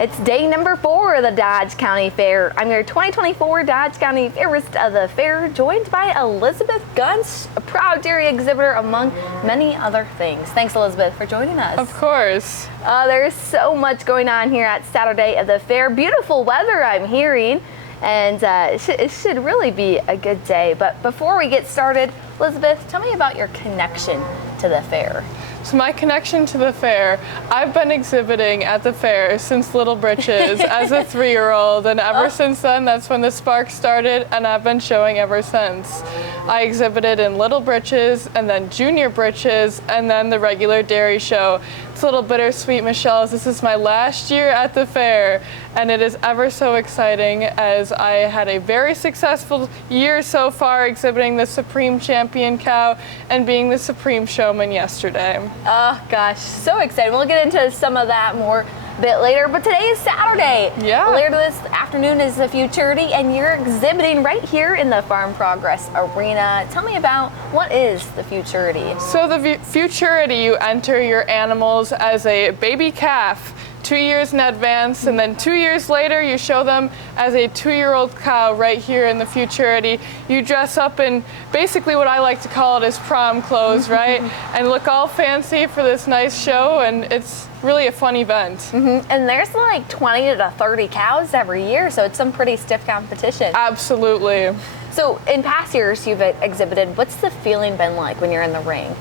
It's day number 4 of the Dodge County Fair. I'm your 2024 Dodge County Fairest of the Fair, joined by Elizabeth Gunst, a proud dairy exhibitor, among many other things. Thanks, Elizabeth, for joining us. Of course. There's so much going on here at Saturday of the Fair. Beautiful weather, I'm hearing, and it should really be a good day. But before we get started, Elizabeth, tell me about your connection to the fair. So my connection to the fair, I've been exhibiting at the fair since Little Britches as a 3-year-old, and ever since then, that's when the spark started, and I've been showing ever since. I exhibited in Little Britches, and then Junior Britches, and then the regular dairy show. It's a little bittersweet, Michelle, as this is my last year at the fair, and it is ever so exciting as I had a very successful year so far exhibiting the Supreme Champion cow and being the Supreme Showman yesterday. Oh gosh, so excited. We'll get into some of that more a bit later, but today is Saturday. Yeah. Later this afternoon is the Futurity, and you're exhibiting right here in the Farm Progress Arena. Tell me about what is the Futurity? So the Futurity, you enter your animals as a baby calf 2 years in advance, and then 2 years later you show them as a 2-year-old cow right here in the Futurity. You dress up in basically what I like to call it as prom clothes, right? And look all fancy for this nice show, and it's really a fun event. And there's like 20 to 30 cows every year, so it's some pretty stiff competition. Absolutely. So in past years you've exhibited, what's the feeling been like when you're in the ring?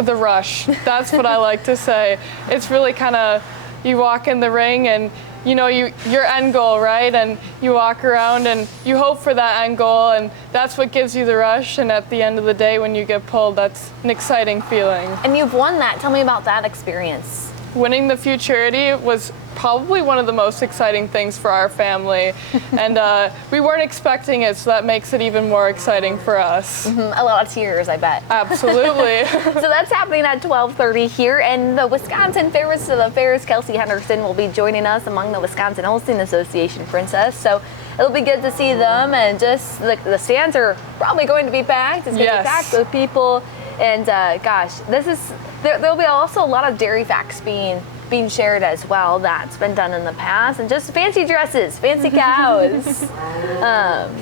The rush, that's what I like to say. It's really kind of, you walk in the ring and you know your end goal, right? And you walk around and you hope for that end goal, and that's what gives you the rush. And at the end of the day, when you get pulled, that's an exciting feeling. And you've won that. Tell me about that experience. Winning the Futurity was probably one of the most exciting things for our family, and we weren't expecting it, so that makes it even more exciting for us. A lot of tears, I bet. Absolutely. So that's happening at 12:30 here, and the Wisconsin Fairest of the Fairest, Kelsey Henderson, will be joining us among the Wisconsin Holstein Association Princess. So it'll be good to see them, and just the stands are probably going to be packed. It's going to be packed with people, and gosh, there'll be also a lot of dairy facts being shared as well. That's been done in the past, and just fancy dresses, fancy cows.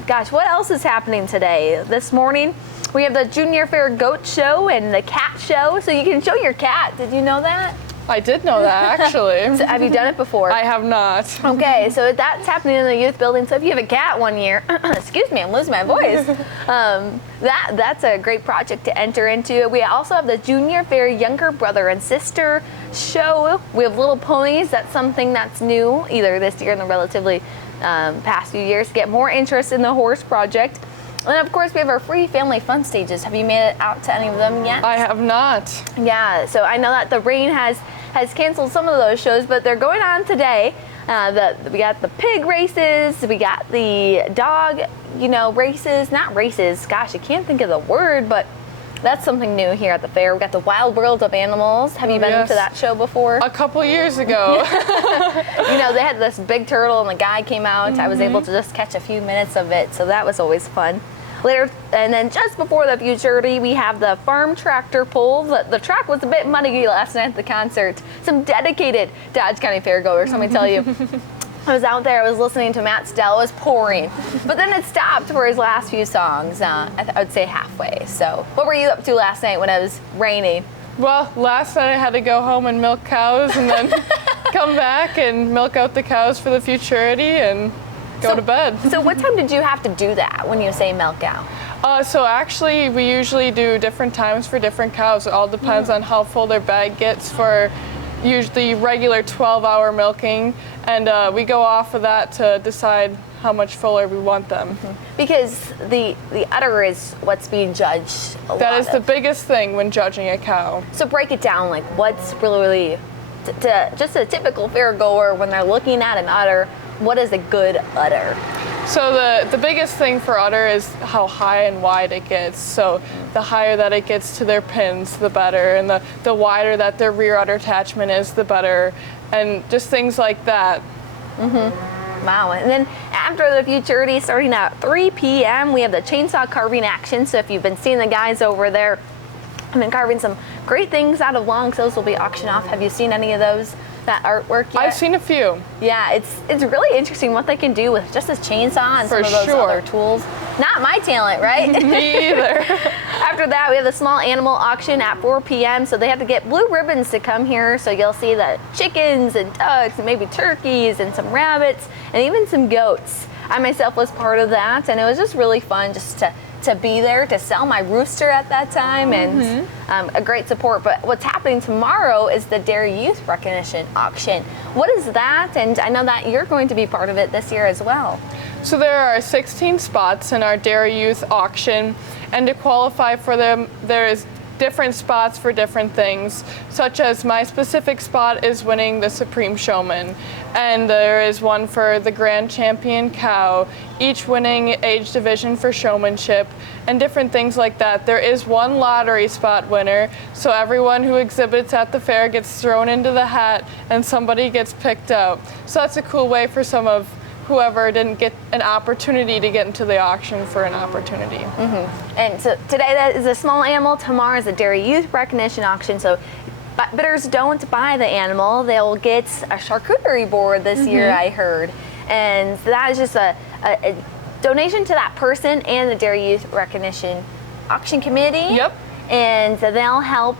Gosh, what else is happening today? This morning we have the Junior Fair Goat Show and the Cat Show, so you can show your cat. Did you know that? I did know that, actually. So have you done it before? I have not. Okay, so that's happening in the youth building. So if you have a cat one year, excuse me, I'm losing my voice. That's a great project to enter into. We also have the Junior Fair Younger Brother and Sister Show. We have Little Ponies. That's something that's new, either this year or in the relatively past few years, to get more interest in the horse project. And then, of course, we have our free family fun stages. Have you made it out to any of them yet? I have not. Yeah, so I know that the rain has canceled some of those shows, but they're going on today. We got the pig races, we got the dog, races, not races. Gosh, I can't think of the word, but that's something new here at the fair. We got the Wild World of Animals. Have you been to that show before? A couple years ago. They had this big turtle and the guy came out. I was able to just catch a few minutes of it, so that was always fun. Later, and then just before the Futurity, we have the farm tractor pull. The track was a bit muddy last night at the concert. Some dedicated Dodge County Fairgoers, let me tell you. I was out there, I was listening to Matt Stell, it was pouring. But then it stopped for his last few songs, I would say halfway. So what were you up to last night when it was raining? Well, last night I had to go home and milk cows and then come back and milk out the cows for the Futurity and go to bed. So what time did you have to do that when you say milk out? So actually we usually do different times for different cows. It all depends on how full their bag gets for usually regular 12-hour milking, and we go off of that to decide how much fuller we want them. Because the udder is what's being judged That is the biggest thing when judging a cow. So break it down, like what's really just a typical fair goer when they're looking at an udder, what is a good udder? So the biggest thing for udder is how high and wide it gets. So the higher that it gets to their pins, the better, and the wider that their rear udder attachment is, the better, and just things like that. Wow, and then after the Futurity, starting at 3 p.m., we have the chainsaw carving action. So if you've been seeing the guys over there, I've been carving some great things out of longs. Those will be auctioned off. Have you seen any of those that artwork yet? I've seen a few. Yeah, it's really interesting what they can do with just this chainsaw and some of those other tools. Not my talent, right? Me either. After that, we have the small animal auction at 4 p.m. So they have to get blue ribbons to come here. So you'll see the chickens and ducks and maybe turkeys and some rabbits and even some goats. I myself was part of that, and it was just really fun just to be there to sell my rooster at that time, and a great support. But what's happening tomorrow is the Dairy Youth Recognition Auction. What is that? And I know that you're going to be part of it this year as well. So there are 16 spots in our Dairy Youth Auction, and to qualify for them, there is different spots for different things, such as my specific spot is winning the Supreme Showman, and there is one for the Grand Champion Cow, each winning age division for Showmanship, and different things like that. There is one lottery spot winner, so everyone who exhibits at the fair gets thrown into the hat and somebody gets picked out. So that's a cool way for some of whoever didn't get an opportunity to get into the auction for an opportunity. And so today that is a small animal, tomorrow is a Dairy Youth Recognition Auction. So bidders don't buy the animal, they'll get a charcuterie board this year, I heard. And that is just a donation to that person and the Dairy Youth Recognition Auction Committee. Yep. And they'll help,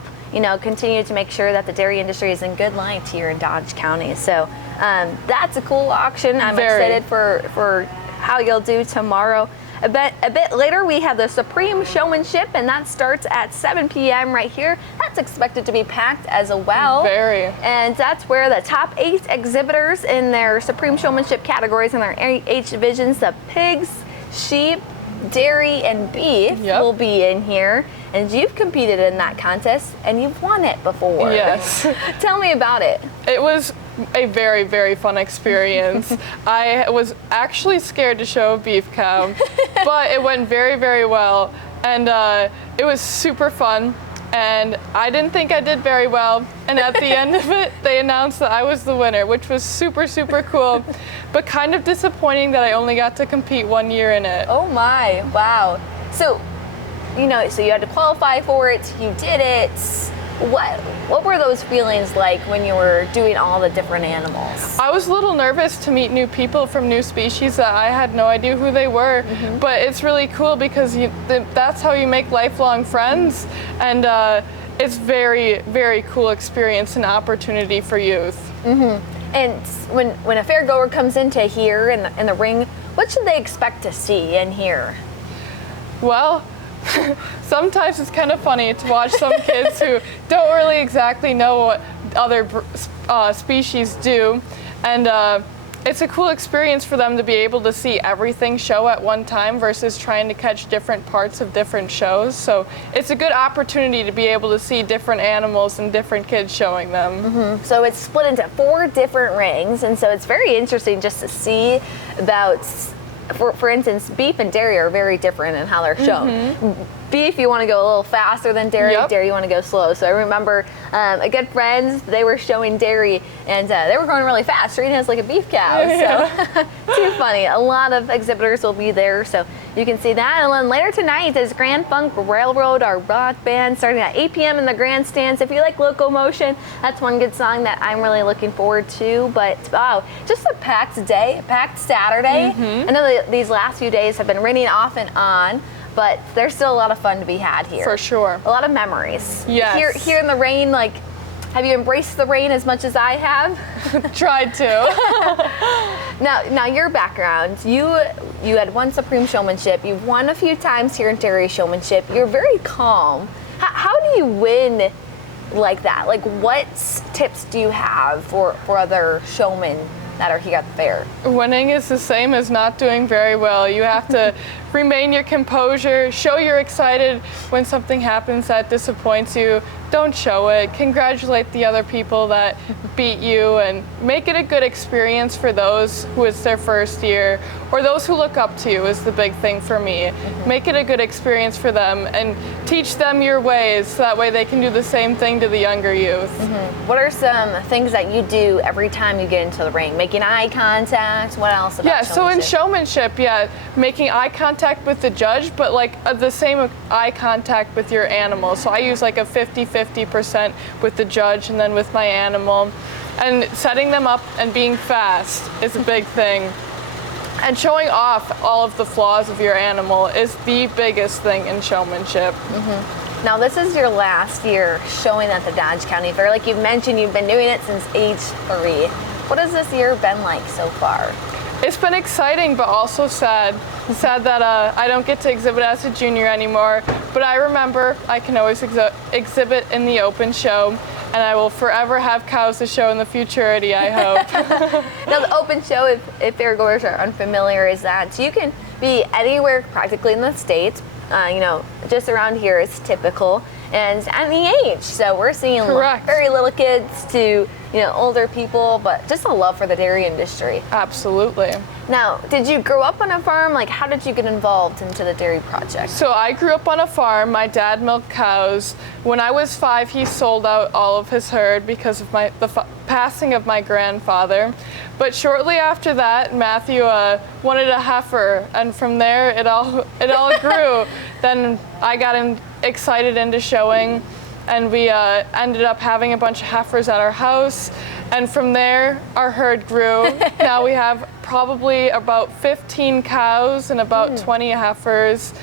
continue to make sure that the dairy industry is in good light here in Dodge County. So that's a cool auction. I'm excited for how you'll do tomorrow. A bit later, we have the Supreme Showmanship, and that starts at 7 p.m. right here. That's expected to be packed as well. Very. And that's where the top 8 exhibitors in their Supreme Showmanship categories in their age divisions, the pigs, sheep, dairy, and beef will be in here. And you've competed in that contest, and you've won it before. Yes. Tell me about it. It was a very, very fun experience. I was actually scared to show a beef cow, but it went very, very well. And it was super fun. And I didn't think I did very well. And at the end of it, they announced that I was the winner, which was super, super cool, but kind of disappointing that I only got to compete 1 year in it. Oh my, wow. So, so you had to qualify for it, you did it. What were those feelings like when you were doing all the different animals? I was a little nervous to meet new people from new species that I had no idea who they were, but it's really cool because that's how you make lifelong friends, and it's very, very cool experience and opportunity for youth. And when a fairgoer comes into here in the ring, what should they expect to see and hear? Well, sometimes it's kind of funny to watch some kids who don't really exactly know what other species do, and it's a cool experience for them to be able to see everything show at one time versus trying to catch different parts of different shows. So it's a good opportunity to be able to see different animals and different kids showing them. So it's split into 4 different rings, and so it's very interesting just to see about, for instance, beef and dairy are very different in how they're shown. Beef, you want to go a little faster than dairy. Dairy, you want to go slow. So I remember a good friend, they were showing dairy, and they were going really fast, treating us like a beef cow. So too funny. A lot of exhibitors will be there, so you can see that. And then later tonight is Grand Funk Railroad, our rock band, starting at 8 p.m. in the grandstands. If you like locomotion, that's one good song that I'm really looking forward to. But wow, just a packed day, packed Saturday. I know these last few days have been raining off and on, but there's still a lot of fun to be had here. For sure. A lot of memories. Yes. Here in the rain, like, have you embraced the rain as much as I have? Tried to. Now your background, you had won Supreme Showmanship. You've won a few times here in Dairy Showmanship. You're very calm. How do you win like that? Like, what tips do you have for other showmen that are here at the fair? Winning is the same as not doing very well. You have to remain your composure, show you're excited when something happens that disappoints you. Don't show it. Congratulate the other people that beat you, and make it a good experience for those who it's their first year, or those who look up to you is the big thing for me. Make it a good experience for them and teach them your ways so that way they can do the same thing to the younger youth. What are some things that you do every time you get into the ring? Making eye contact? What else about showmanship? So in showmanship, making eye contact with the judge, but like the same eye contact with your animal. So I use like a 50-50 50% with the judge and then with my animal. And setting them up and being fast is a big thing. And showing off all of the flaws of your animal is the biggest thing in showmanship. Now, this is your last year showing at the Dodge County Fair. Like you mentioned, you've been doing it since age 3. What has this year been like so far? It's been exciting, but also sad. Sad that I don't get to exhibit as a junior anymore, but I remember I can always exhibit in the open show, and I will forever have cows to show in the Futurity, I hope. Now, the open show, if fairgoers are unfamiliar, is that you can be anywhere practically in the state. Just around here is typical, and any age. So we're seeing very little kids to older people, but just a love for the dairy industry. Absolutely. Now, did you grow up on a farm? Like, how did you get involved into the dairy project? So I grew up on a farm. My dad milked cows. When I was 5, he sold out all of his herd because of the passing of my grandfather. But shortly after that, Matthew wanted a heifer, and from there it all grew. Then I got excited into showing, and we ended up having a bunch of heifers at our house, and from there our herd grew. Now we have probably about 15 cows and about 20 heifers,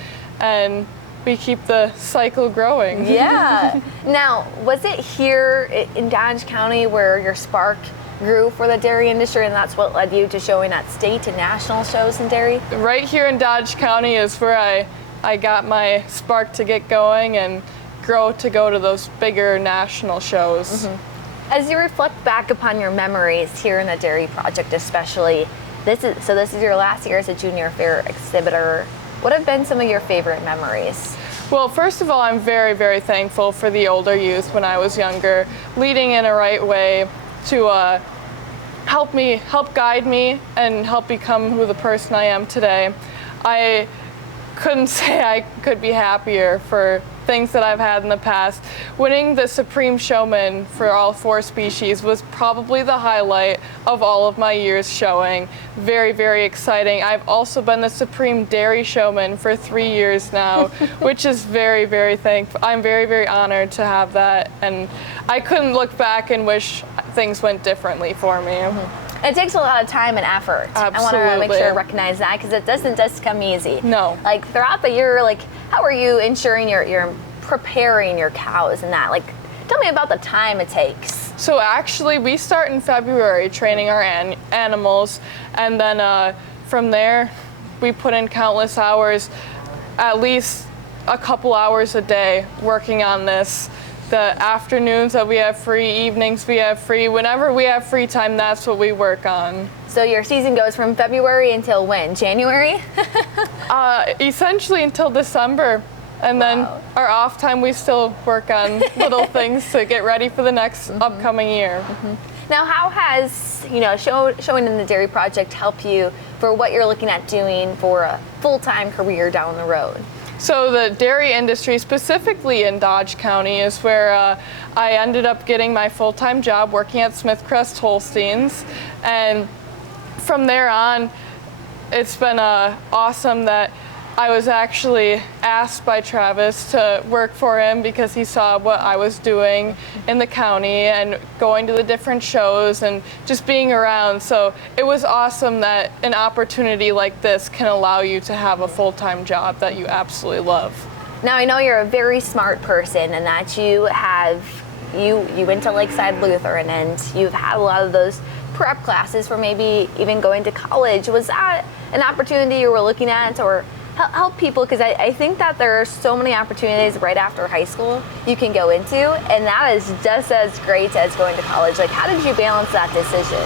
and we keep the cycle growing. Yeah. Now, was it here in Dodge County where your spark grew for the dairy industry, and that's what led you to showing at state and national shows in dairy? Right here in Dodge County is where I got my spark to get going and grow to go to those bigger national shows. As you reflect back upon your memories here in the dairy project, especially, this is your last year as a junior fair exhibitor. What have been some of your favorite memories? Well, first of all, I'm very, very thankful for the older youth when I was younger, leading in a right way to help guide me and help become the person I am today. I couldn't say I could be happier for things that I've had in the past. Winning the Supreme Showman for all 4 species was probably the highlight of all of my years showing. Very, very exciting. I've also been the Supreme Dairy Showman for 3 years now, which is very, very thankful. I'm very, very honored to have that, and I couldn't look back and wish things went differently for me. It takes a lot of time and effort. Absolutely. I want to make sure I recognize that, because it doesn't just come easy. No. Like throughout the year, how are you ensuring you're preparing your cows and that? Tell me about the time it takes. So actually, we start in February training our animals, and then from there, we put in countless hours, at least a couple hours a day working on this. The afternoons that we have free, evenings we have free, whenever we have free time, that's what we work on. So your season goes from February until when? January? Essentially until December. And then our off time, we still work on little things to get ready for the next upcoming year. Now, how has showing in the dairy project helped you for what you're looking at doing for a full-time career down the road? So the dairy industry, specifically in Dodge County, is where I ended up getting my full-time job working at Smithcrest Holsteins. And from there on, it's been awesome that I was actually asked by Travis to work for him because he saw what I was doing in the county and going to the different shows and just being around. So it was awesome that an opportunity like this can allow you to have a full-time job that you absolutely love. Now, I know you're a very smart person and that you went to Lakeside Lutheran and you've had a lot of those prep classes for maybe even going to college. Was that an opportunity you were looking at, or help people, because I think that there are so many opportunities right after high school you can go into, and that is just as great as going to college. How did you balance that decision?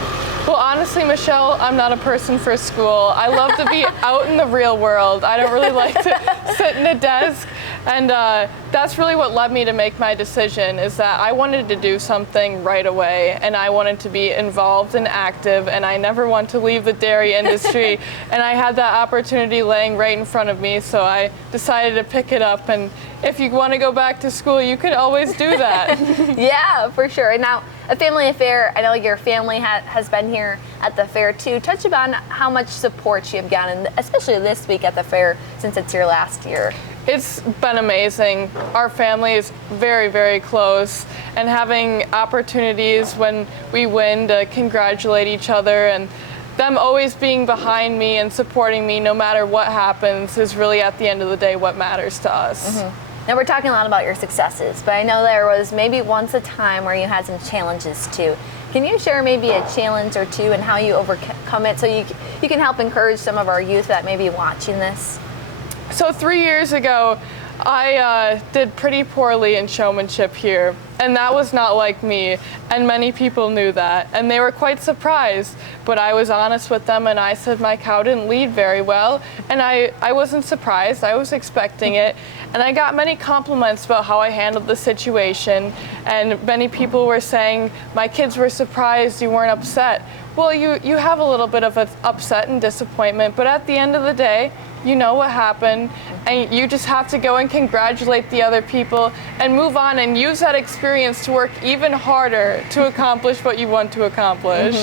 Well, honestly, Michelle, I'm not a person for school. I love to be out in the real world. I don't really like to sit in a desk. And that's really what led me to make my decision, is that I wanted to do something right away, and I wanted to be involved and active, and I never want to leave the dairy industry. And I had that opportunity laying right in front of me, so I decided to pick it up. And if you want to go back to school, you could always do that. Yeah, for sure. And now, a family affair, I know your family has been here at the fair too. Touch upon how much support you have gotten, especially this week at the fair, since it's your last year. It's been amazing. Our family is very, very close, and having opportunities when we win to congratulate each other and them always being behind me and supporting me no matter what happens is really at the end of the day what matters to us. Now we're talking a lot about your successes, but I know there was maybe once a time where you had some challenges too. Can you share maybe a challenge or two and how you overcome it so you can help encourage some of our youth that may be watching this? So 3 years ago, I did pretty poorly in showmanship here, and that was not like me, and many people knew that, and they were quite surprised, but I was honest with them, and I said my cow didn't lead very well, and I wasn't surprised. I was expecting it, and I got many compliments about how I handled the situation, and many people were saying my kids were surprised you weren't upset. Well, you have a little bit of an upset and disappointment, but at the end of the day, you know what happened, and you just have to go and congratulate the other people and move on and use that experience to work even harder to accomplish what you want to accomplish.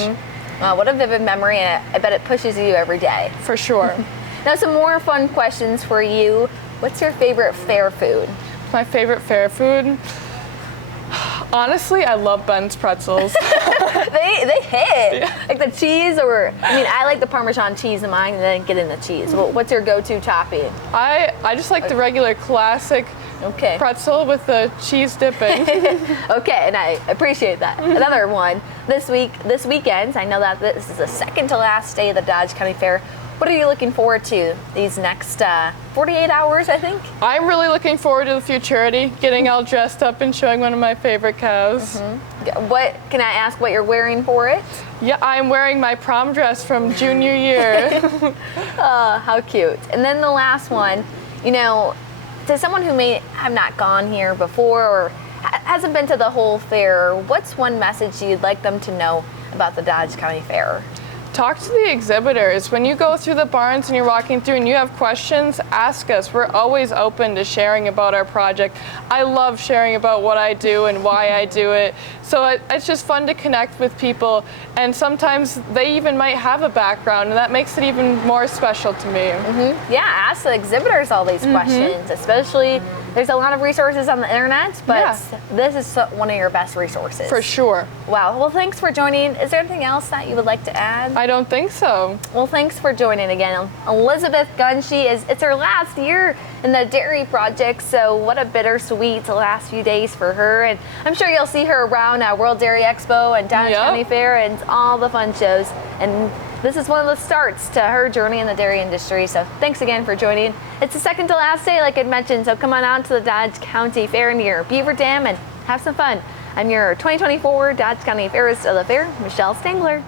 What a vivid memory, and I bet it pushes you every day. For sure. Now some more fun questions for you. What's your favorite fair food? My favorite fair food? Honestly, I love Ben's pretzels. they hit. Yeah. Like the cheese, or I like the Parmesan cheese in mine and then get in the cheese. Well, what's your go-to topping? I just like the regular classic pretzel with the cheese dipping. Okay, and I appreciate that. Another one, this weekend, I know that this is the second to last day of the Dodge County Fair. What are you looking forward to these next 48 hours, I think? I'm really looking forward to the Futurity, getting all dressed up and showing one of my favorite cows. What can I ask what you're wearing for it? Yeah, I'm wearing my prom dress from junior year. Oh, how cute. And then the last one, to someone who may have not gone here before or hasn't been to the whole fair, what's one message you'd like them to know about the Dodge County Fair? Talk to the exhibitors. When you go through the barns and you're walking through and you have questions, ask us. We're always open to sharing about our project. I love sharing about what I do and why I do it. So it's just fun to connect with people, and sometimes they even might have a background, and that makes it even more special to me. Yeah, ask the exhibitors all these questions, especially there's a lot of resources on the internet, but this is one of your best resources. For sure. Wow, well thanks for joining. Is there anything else that you would like to add? I don't think so. Well, thanks for joining again. Elizabeth Gunst, it's her last year in the dairy project, so what a bittersweet last few days for her. And I'm sure you'll see her around at World Dairy Expo and Dodge County Fair and all the fun shows. And this is one of the starts to her journey in the dairy industry. So thanks again for joining. It's the second to last day, like I mentioned, so come on out to the Dodge County Fair near Beaver Dam and have some fun. I'm your 2024 Dodge County Fairest of the Fair, Michelle Stangler.